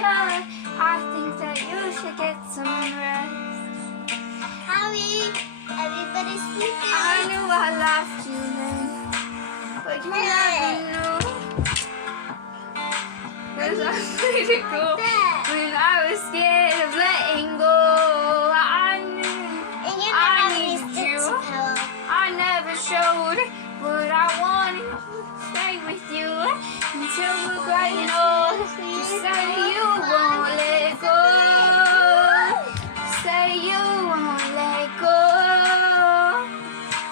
should. I think that you should get some rest. Harry, everybody's sleeping. I knew I loved you then, but you never knew. 'Cause I let it go when I was scared of letting go. I knew And you're I not having need a you. stitchy pillow. I never showed, but I wanted to stay with you until we're growing old. Just say you won't let go. Say you won't let go.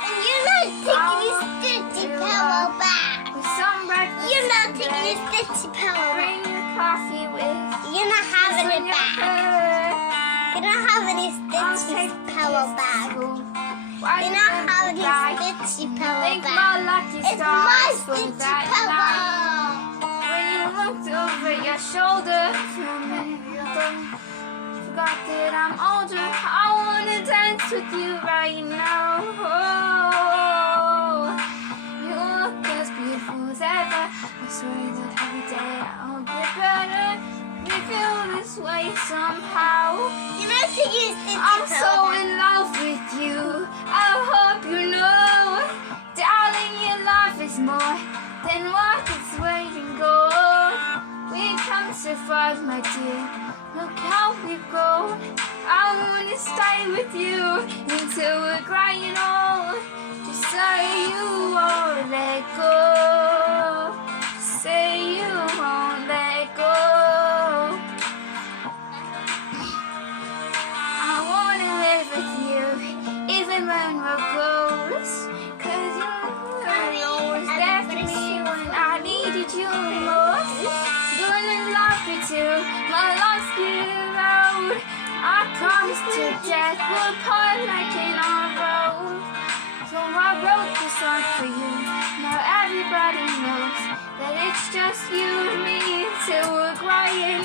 And you're not taking your stitchy pillow back. With some breakfast You're not today. taking your stitchy pillow back. Bring your coffee with. You're not having when it you're back. hurt. You're not having a I'll stitchy take pillow this to back. school. Why You're you not gonna having die? a stitchy pillow Think back. my lucky It's my stars for stitchy that night. pillow. When you looked over your shoulder from me, forgot that I'm older. I wanna dance with you right now. Oh, you look as beautiful as ever. I swear that every day I'll get better. We feel this way somehow. You're not taking your stitchy I'm pillow so back. in love with you. I hope you know, darling, your life is more than what it's waiting for. We come so far, my dear. Look how we've grown. I wanna stay with you until we're crying old. Just say you won't let go. Say you won't let go. I wanna live with you, even when we're close. 'Cause you were always there for me when I needed you most. Gonna love you till my lungs give out. I promise to death we'll part like in our road. So I wrote this song for you. Now everybody knows that it's just you and me till we're crying.